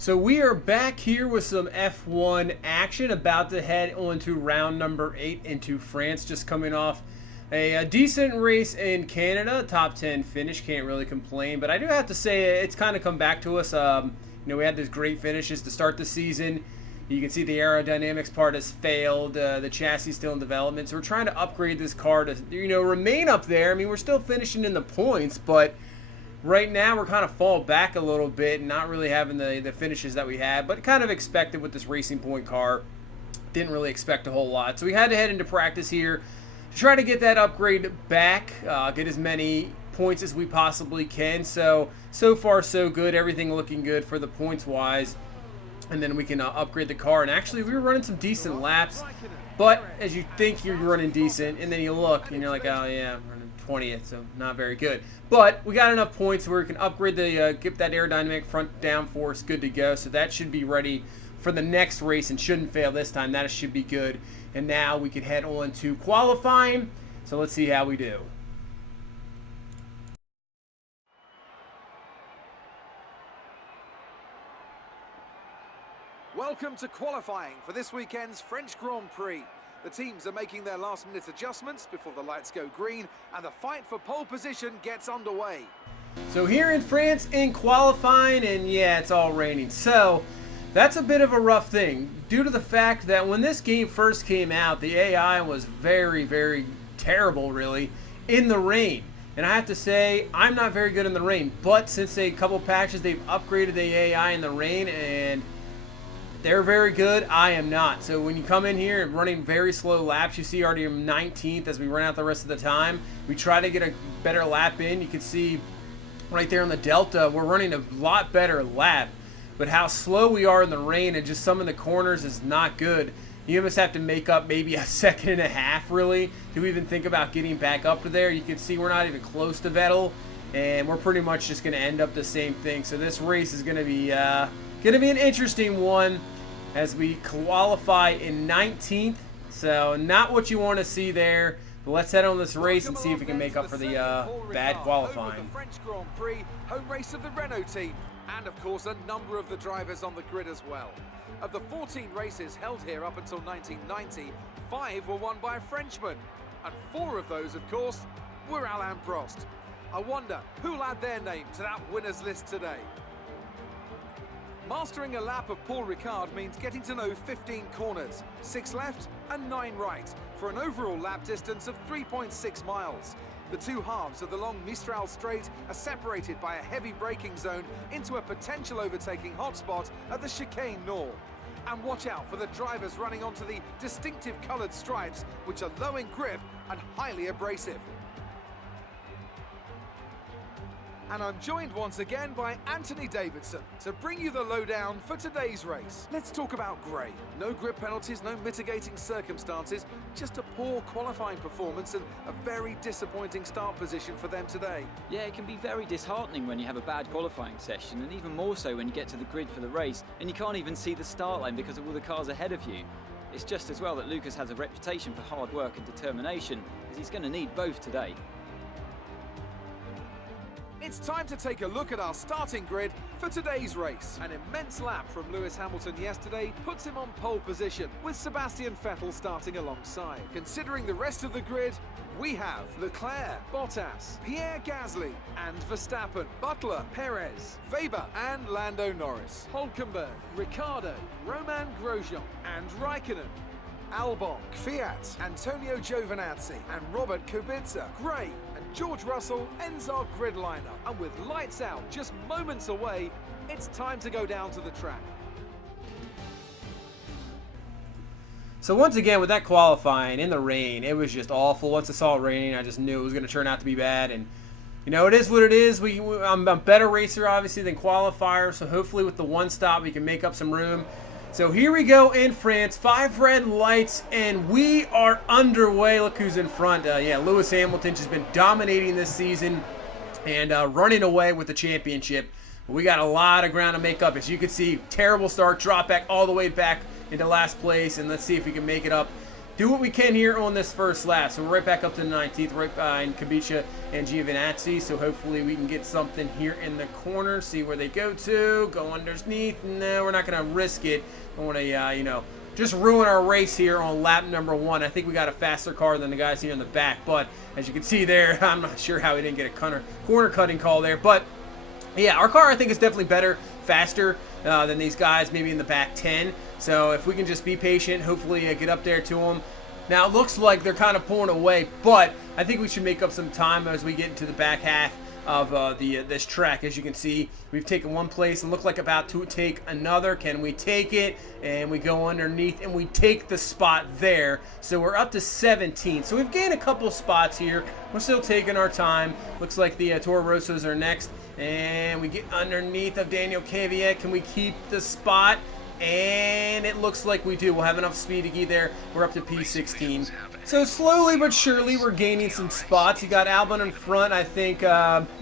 So we are back here with some F1 action, about to head on to round number 8 into France, just coming off a decent race in Canada, top 10 finish, can't really complain, but I do have to say it's kind of come back to us. We had these great finishes to start the season. You can see the aerodynamics part has failed, the chassis still in development, so we're trying to upgrade this car to, remain up there. I mean, we're still finishing in the points, but right now we're kind of fall back a little bit and not really having the finishes that we had, but kind of expected with this Racing Point car. Didn't really expect a whole lot. So we had to head into practice here to try to get that upgrade back, get as many points as we possibly can. So far so good. Everything looking good for the points wise. And then we can upgrade the car. And actually we were running some decent laps, but as you think you're running decent, and then you look and you're like, oh yeah, I'm running 20th, so not very good. But we got enough points where we can upgrade the get that aerodynamic front downforce good to go. So that should be ready for the next race and shouldn't fail this time. That should be good. And now we can head on to qualifying. So let's see how we do. Welcome to qualifying for this weekend's French Grand Prix. The teams are making their last-minute adjustments before the lights go green, and the fight for pole position gets underway. So here in France in qualifying, and yeah, it's all raining. So that's a bit of a rough thing due to the fact that when this game first came out, the AI was very, very terrible, really, in the rain. And I have to say, I'm not very good in the rain, but since a couple patches, they've upgraded the AI in the rain, and they're very good. I am not. So when you come in here and running very slow laps, you see already I'm 19th as we run out the rest of the time. We try to get a better lap in. You can see right there on the Delta, we're running a lot better lap. But how slow we are in the rain and just some of the corners is not good. You almost have to make up maybe a second and a half, really, to even think about getting back up to there. You can see we're not even close to Vettel, and we're pretty much just going to end up the same thing. So this race is going to be an interesting one as we qualify in 19th. So not what you want to see there. But let's head on this race and see if we can make up for the bad qualifying. The French Grand Prix, home race of the Renault team, and of course a number of the drivers on the grid as well. Of the 14 races held here up until 1990, 5 were won by a Frenchman, and 4 of those, of course, were Alain Prost. I wonder who'll add their name to that winners list today. Mastering a lap of Paul Ricard means getting to know 15 corners, 6 left and 9 right, for an overall lap distance of 3.6 miles. The two halves of the long Mistral Straight are separated by a heavy braking zone into a potential overtaking hotspot at the Chicane Nord. And watch out for the drivers running onto the distinctive coloured stripes, which are low in grip and highly abrasive. And I'm joined once again by Anthony Davidson to bring you the lowdown for today's race. Let's talk about Gray. No grip penalties, no mitigating circumstances, just a poor qualifying performance and a very disappointing start position for them today. Yeah, it can be very disheartening when you have a bad qualifying session, and even more so when you get to the grid for the race and you can't even see the start line because of all the cars ahead of you. It's just as well that Lucas has a reputation for hard work and determination, as he's going to need both today. It's time to take a look at our starting grid for today's race. An immense lap from Lewis Hamilton yesterday puts him on pole position, with Sebastian Vettel starting alongside. Considering the rest of the grid, we have Leclerc, Bottas, Pierre Gasly and Verstappen, Butler, Perez, Weber and Lando Norris, Hülkenberg, Ricciardo, Romain Grosjean and Raikkonen, Albon, Fiat, Antonio Giovinazzi and Robert Kubica. Gray and George Russell ends our grid lineup. And with lights out just moments away, it's time to go down to the track. So once again, with that qualifying in the rain, it was just awful. Once I saw it raining, I just knew it was going to turn out to be bad. And it is what it is. I'm a better racer, obviously, than qualifier. So hopefully with the one stop, we can make up some room. So here we go in France, 5 red lights, and we are underway. Look who's in front. Lewis Hamilton has been dominating this season and running away with the championship. But we got a lot of ground to make up. As you can see, terrible start, drop back all the way back into last place, and let's see if we can make it up do what we can here on this first lap. So we're right back up to the 19th, right behind Kubica and Giovinazzi. So hopefully we can get something here in the corner, see where they go to, go underneath. No, we're not going to risk it. I want to, you know, just ruin our race here on lap number 1. I think we got a faster car than the guys here in the back, but as you can see there, I'm not sure how we didn't get a corner cutting call there, but yeah, our car I think is definitely better, faster than these guys maybe in the back 10. So if we can just be patient, hopefully get up there to them. Now it looks like they're kind of pulling away, but I think we should make up some time as we get into the back half of this track. As you can see, we've taken one place and look like about to take another. Can we take it? And we go underneath and we take the spot there. So we're up to 17. So we've gained a couple spots here. We're still taking our time. Looks like the Toro Rossos are next. And we get underneath of Daniel Kvyat. Can we keep the spot? And it looks like we do. We'll have enough speed to get there. We're up to P16. So slowly but surely we're gaining some spots. You got Albon in front. I think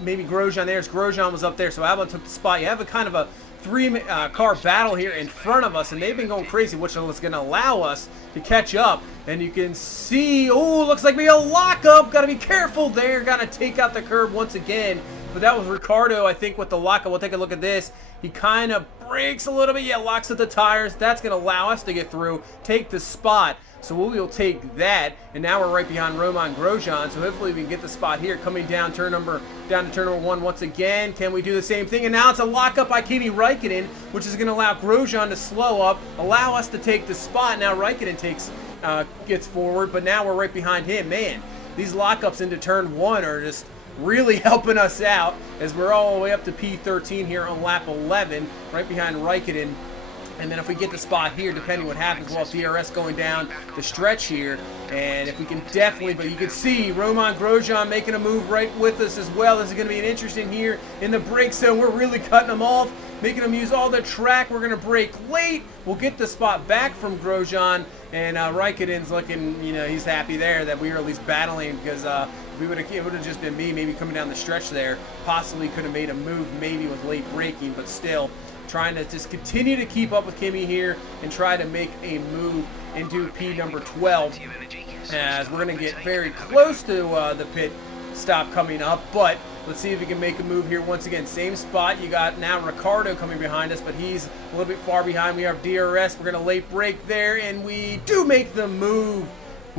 maybe Grosjean there. Grosjean was up there, so Albon took the spot. You have a kind of a three-car battle here in front of us, and they've been going crazy, which is going to allow us to catch up. And you can see, oh, looks like we got a lockup. Got to be careful there. Got to take out the curb once again. But that was Ricciardo, I think, with the lockup. We'll take a look at this. He kind of brakes a little bit. Yeah, locks at the tires. That's going to allow us to get through, take the spot. So we will take that. And now we're right behind Romain Grosjean. So hopefully we can get the spot here. Coming down to turn number 1 once again. Can we do the same thing? And now it's a lockup by Kimi Räikkönen, which is going to allow Grosjean to slow up, allow us to take the spot. Now Räikkönen gets forward, but now we're right behind him. Man, these lockups into turn 1 are just really helping us out as we're all the way up to P13 here on lap 11, right behind Räikkönen. And then if we get the spot here, depending what happens, we'll have DRS going down the stretch here. And if we can definitely, but you can see Romain Grosjean making a move right with us as well. This is going to be an interesting here in the brake zone. We're really cutting them off, making them use all the track. We're going to brake late. We'll get the spot back from Grosjean. And Räikkönen's looking, you know, he's happy there that we were at least battling, because it would have just been me maybe coming down the stretch there. Possibly could have made a move maybe with late braking, but still trying to just continue to keep up with Kimi here and try to make a move into P number 12, as we're going to get very close to the pit stop coming up. But let's see if we can make a move here once again. Same spot. You got now Ricciardo coming behind us, but he's a little bit far behind. We have DRS. We're going to late brake there, and we do make the move.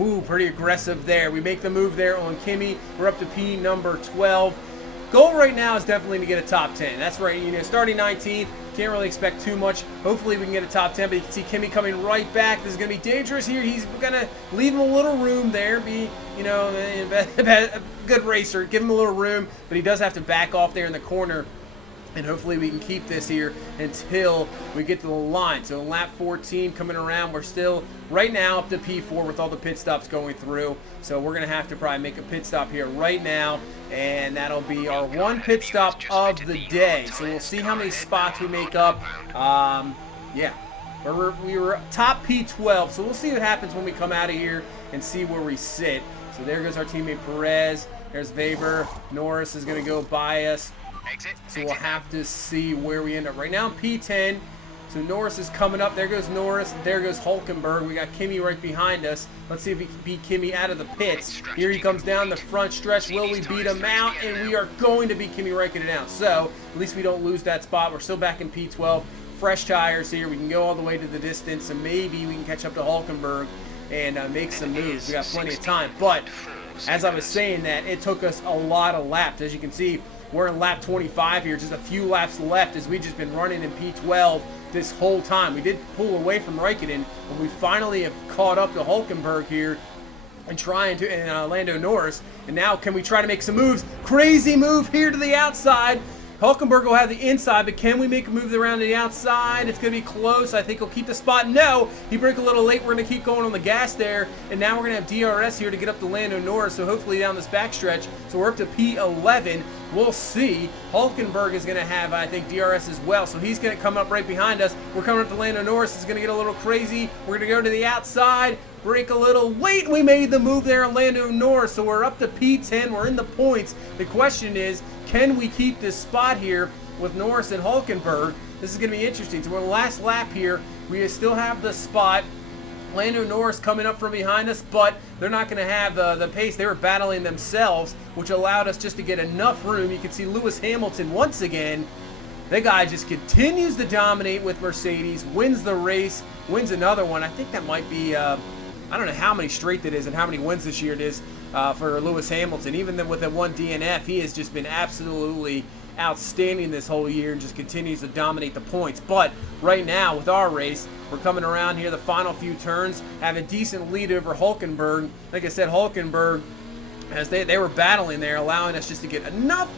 Ooh, pretty aggressive there. We make the move there on Kimi. We're up to P number 12. Goal right now is definitely to get a top 10. That's right. You know, starting 19th, can't really expect too much. Hopefully we can get a top 10, but you can see Kimi coming right back. This is going to be dangerous here. He's going to leave him a little room there. Be, you know, a good racer. Give him a little room, but he does have to back off there in the corner. And hopefully we can keep this here until we get to the line. So lap 14 coming around. We're still right now up to P4 with all the pit stops going through. So we're going to have to probably make a pit stop here right now. And that'll be our one pit stop of the day. So we'll see how many spots we make up. Yeah, we were top P12. So we'll see what happens when we come out of here and see where we sit. So there goes our teammate Perez. There's Weber. Norris is going to go by us. So we'll have to see where we end up. Right now, P10. So Norris is coming up. There goes Norris. There goes Hulkenberg. We got Kimi right behind us. Let's see if we can beat Kimi out of the pits. Here he comes down the front stretch. Will we beat him out? And we are going to beat Kimi Räikkönen out. So at least we don't lose that spot. We're still back in P12. Fresh tires here. We can go all the way to the distance, and maybe we can catch up to Hulkenberg and make some moves. We got plenty of time. But as I was saying that, it took us a lot of laps. As you can see, we're in lap 25 here, just a few laps left, as we've just been running in P12 this whole time. We did pull away from Räikkönen, but we finally have caught up to Hulkenberg here and trying to, and Lando Norris. And now can we try to make some moves? Crazy move here to the outside. Hulkenberg will have the inside, but can we make a move around to the outside? It's going to be close. I think he'll keep the spot. No, he broke a little late. We're going to keep going on the gas there, and now we're going to have DRS here to get up to Lando Norris, so hopefully down this backstretch. So we're up to P11. We'll see. Hulkenberg is going to have, I think, DRS as well, so he's going to come up right behind us. We're coming up to Lando Norris. It's going to get a little crazy. We're going to go to the outside, break a little late. We made the move there on Lando Norris, so we're up to P10. We're in the points. The question is, can we keep this spot here with Norris and Hulkenberg? This is going to be interesting. So we're on the last lap here. We still have the spot Lando Norris coming up from behind us, but they're not going to have the pace. They were battling themselves, which allowed us just to get enough room. You can see Lewis Hamilton once again. The guy just continues to dominate with Mercedes, wins the race, wins another one. I think that might be, I don't know how many straight that is and how many wins this year it is for Lewis Hamilton. Even then with that one DNF, he has just been absolutely outstanding this whole year and just continues to dominate the points. But right now with our race, we're coming around here the final few turns, have a decent lead over Hulkenberg. Like I said, Hulkenberg, as they were battling there, allowing us just to get enough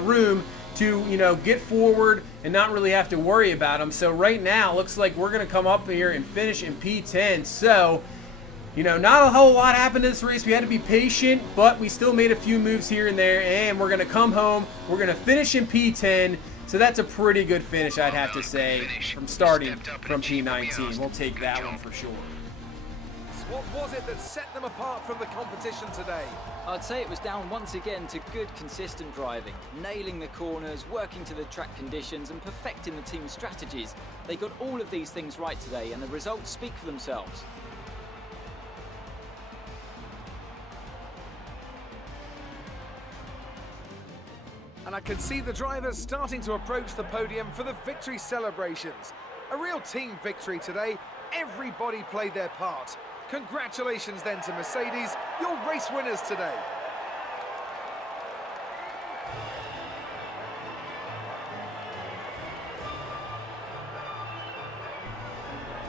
room to, you know, get forward and not really have to worry about them. So right now, looks like we're going to come up here and finish in P10. So, you know, not a whole lot happened in this race. We had to be patient, but we still made a few moves here and there, and we're going to come home. We're going to finish in P10. So that's a pretty good finish, I'd have to say, from starting from P19. We'll take that one for sure. What was it that set them apart from the competition today? I'd say it was down once again to good, consistent driving, nailing the corners, working to the track conditions, and perfecting the team's strategies. They got all of these things right today, and the results speak for themselves. And I can see the drivers starting to approach the podium for the victory celebrations. A real team victory today. Everybody played their part. Congratulations then to Mercedes, your race winners today.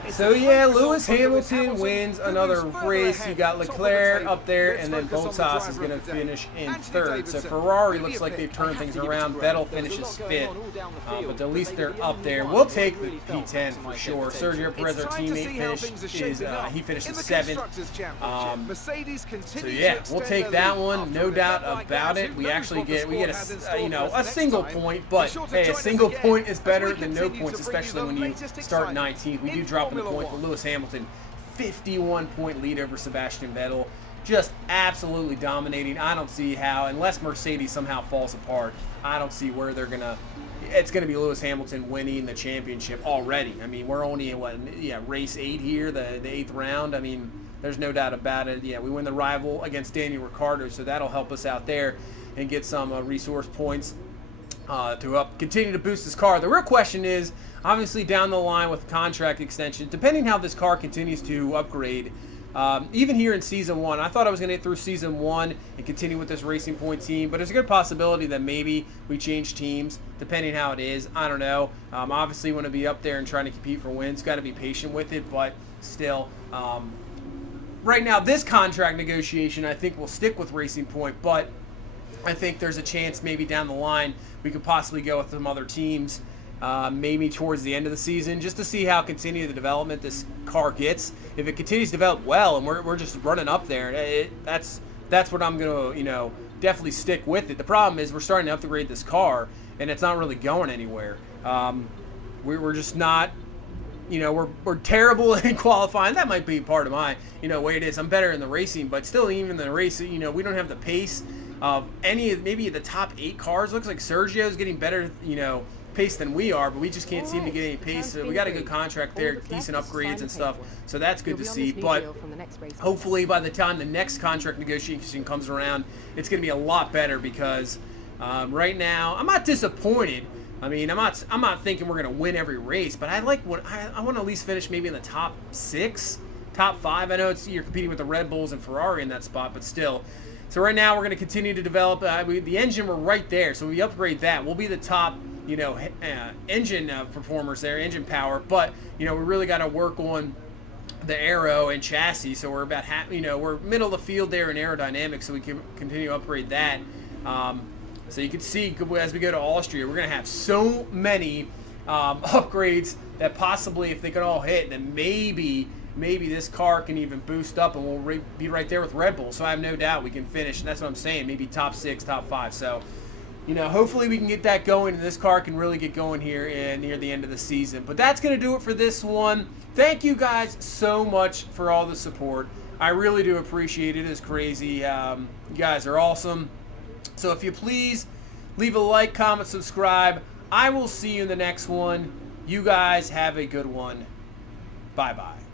So yeah, Lewis Hamilton wins another race. You got Leclerc up there, and then Bottas is going to finish in third. So Ferrari looks like they've turned things around. Vettel finishes fifth, but at least they're up there. We'll take the P10 for sure. Sergio Perez, our teammate, he finishes seventh. So yeah, we'll take that one, no doubt about it. We actually get a single point, but hey, a single point is better than no points, especially when you start 19th. We do drop in the point for Lewis Hamilton, 51-point lead over Sebastian Vettel, just absolutely dominating. I don't see how, unless Mercedes somehow falls apart, I don't see where they're gonna. It's gonna be Lewis Hamilton winning the championship already. I mean, we're only in race 8 here, the 8th round. I mean, there's no doubt about it. Yeah, we win the rival against Daniel Ricciardo, so that'll help us out there and get some resource points to continue to boost this car. The real question is, obviously down the line with contract extension, depending how this car continues to upgrade, even here in Season 1, I thought I was going to get through Season 1 and continue with this Racing Point team, but there's a good possibility that maybe we change teams, depending how it is. I don't know. Obviously, want to be up there and trying to compete for wins. Got to be patient with it, but still, right now, this contract negotiation, I think will stick with Racing Point, but I think there's a chance maybe down the line we could possibly go with some other teams, maybe towards the end of the season, just to see how continued the development this car gets. If it continues to develop well and we're just running up there, that's what I'm going to, definitely stick with it. The problem is we're starting to upgrade this car, and it's not really going anywhere. We're just not, we're terrible in qualifying. That might be part of my, way it is. I'm better in the racing, but still, even in the race, we don't have the pace of maybe the top 8 cars. Looks like Sergio's getting better, pace than we are, but we just can't seem to get any pace. So we got a good contract there, decent upgrades and stuff, so that's good to see. But hopefully by the time the next contract negotiation comes around, it's going to be a lot better, because right now I'm not disappointed. I mean, I'm not thinking we're going to win every race, but I want to at least finish maybe in the top 6, top 5. I know you're competing with the Red Bulls and Ferrari in that spot, but still. So right now we're going to continue to develop. The engine, we're right there, so we upgrade that. We'll be the top, engine performers there, engine power. But we really got to work on the aero and chassis. So we're about we're middle of the field there in aerodynamics, so we can continue to upgrade that. So you can see as we go to Austria, we're going to have so many upgrades that possibly, if they can all hit, then maybe this car can even boost up, and we'll be right there with Red Bull. So I have no doubt we can finish, and that's what I'm saying, maybe top 6, top 5. So, hopefully we can get that going, and this car can really get going here near the end of the season. But that's going to do it for this one. Thank you guys so much for all the support. I really do appreciate it. It's crazy. You guys are awesome. So if you please leave a like, comment, subscribe. I will see you in the next one. You guys have a good one. Bye-bye.